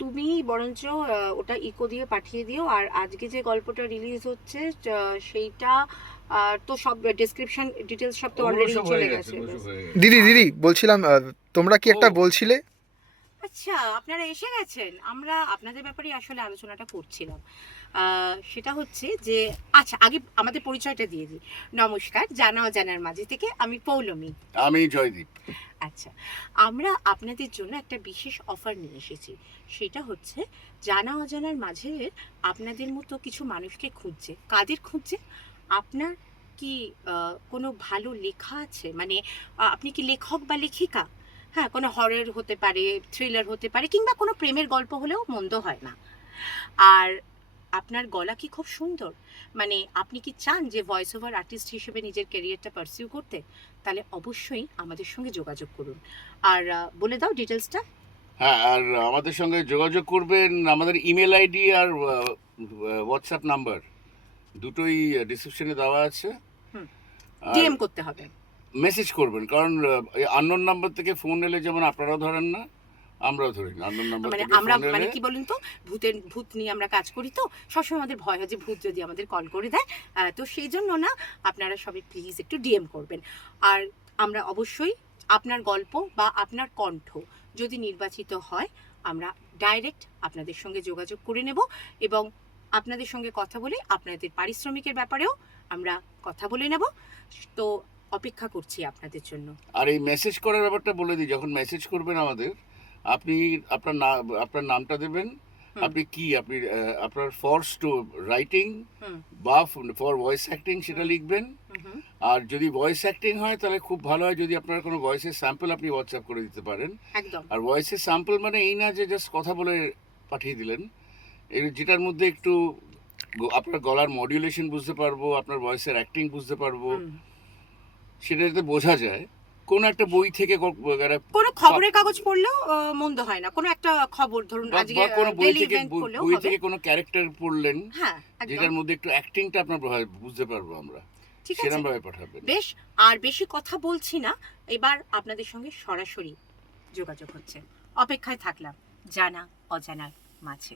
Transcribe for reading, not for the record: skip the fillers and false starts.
তুমি বরঞ্চ ওটা ইকো দিয়ে পাঠিয়ে দিও। আর আজকে যে গল্পটা রিলিজ হচ্ছে সেইটা তো সব ডেসক্রিপশন ডিটেলস সব তো ওগুলো অলরেডি সব চলে হয়ে গেছে, গেছে। ওগুলো সব হয়ে গেছে। দিদি দিদি বলছিলাম, তোমরা কি একটা ও বলছিলে? আচ্ছা, আপনারা এসে গেছেন। আমরা আপনাদের ব্যাপারে আসলে আলোচনাটা করছিলাম। সেটা হচ্ছে যে, আচ্ছা আগে আমাদের পরিচয়টা দিয়ে দিই। নমস্কার, জানা অজানার মাঝে থেকে আমি পৌলমী। আমি জয়দীপ। আচ্ছা, আমরা আপনাদের জন্য একটা বিশেষ অফার নিয়ে এসেছি। সেটা হচ্ছে জানা অজানার মাঝে আপনাদের মতো কিছু মানুষকে খুঁজছে। কাদের খুঁজছে? আপনার কি কোনো ভালো লেখা আছে? মানে আপনি কি লেখক বা লেখিকা? হ্যাঁ, কোনো হরর হতে পারে, থ্রিলার হতে পারে, কিংবা কোনো প্রেমের গল্প হলেও মন্দ হয় না। আর আপনার গলা কি খুব সুন্দর? মানে আপনি কি চান যে ভয়েস ওভার আর্টিস্ট হিসেবে নিজের ক্যারিয়ারটা পারসিউ করতে? তাহলে অবশ্যই আমাদের সঙ্গে যোগাযোগ করুন। আর বলে দাও ডিটেলসটা। হ্যাঁ, আর আমাদের সঙ্গে যোগাযোগ করবেন। আমাদের ইমেল আইডি আর হোয়াটসঅ্যাপ নাম্বার দুটোই ডিসক্রিপশনে দেওয়া আছে। হুম, আর ডিএম করতে হবে। মেসেজ করবেন, কারণ আননোন নাম্বার থেকে ফোন এলে যেমন আপনারাও ধরেন না, আমরাও ধরি না। আননোন নাম্বার মানে থেকে আমরা ফোন মানে এলে কি বলুন তো, ভূত নিয়ে আমরা কাজ করি, তো সবসময় আমাদের ভয় হয় যে ভূত যদি আমাদের কল করে দেয়। তো সেই জন্য না, আপনারা সবাই প্লিজ একটু ডিএম করবেন। আর আমরা অবশ্যই আপনার গল্প বা আপনার কণ্ঠ যদি নির্বাচিত হয়, আমরা ডাইরেক্ট আপনাদের সঙ্গে যোগাযোগ করে নেব এবং আপনাদের সঙ্গে কথা বলে আপনাদের পারিশ্রমিকের ব্যাপারেও আমরা কথা বলে নেব। তো অপেক্ষা করছি আপনাদের জন্য। আর এই মেসেজ করার ব্যাপারটা বলে দিই, যখন মেসেজ করবেন আমাদের, আপনি আপনার নামটা দেবেন। হুম। আপনি কি আপনি আপনার ফর্স টু রাইটিং হুম। বা ফর ভয়েস অ্যাক্টিং সেটা হুম। লিখবেন। হুম। হুম। আর যদি ভয়েস অ্যাক্টিং হয় তাহলে খুব ভালো হয় যদি আপনার কোনো ভয়েসের স্যাম্পল আপনি হোয়াটসঅ্যাপ করে দিতে পারেন। একদম। আর ভয়েসের স্যাম্পল মানে এই না যে জাস্ট কথা বলে পাঠিয়ে দিলেন, এই যেটার মধ্যে একটু আপনার গলার মডিউলেশন বুঝতে পারবো, আপনার ভয়েসের অ্যাক্টিং বুঝতে পারবো, হুম। সেটা যাতে বোঝা যায়। কোনো একটা বই থেকে কোনো খবরের কাগজ পড়লেও মন্দ হয় না। কোনো একটা খবর ধরুন আজকে বা কোনো ডেইলি ইভেন্ট পড়লেও বই হবে। থেকে কোনো ক্যারেক্টার পড়লেন, হ্যাঁ, একদম। যেটার মধ্যে একটু অ্যাক্টিংটা আপনার বুঝতে পারবো আমরা, ঠিক আছে। সেরকম ভাবে পাঠাবেন। বেশ, আর বেশি কথা বলছি না। এবার আপনাদের সঙ্গে সরাসরি যোগাযোগ হচ্ছে। অপেক্ষায় থাকলাম জানা অজানার মাঝে।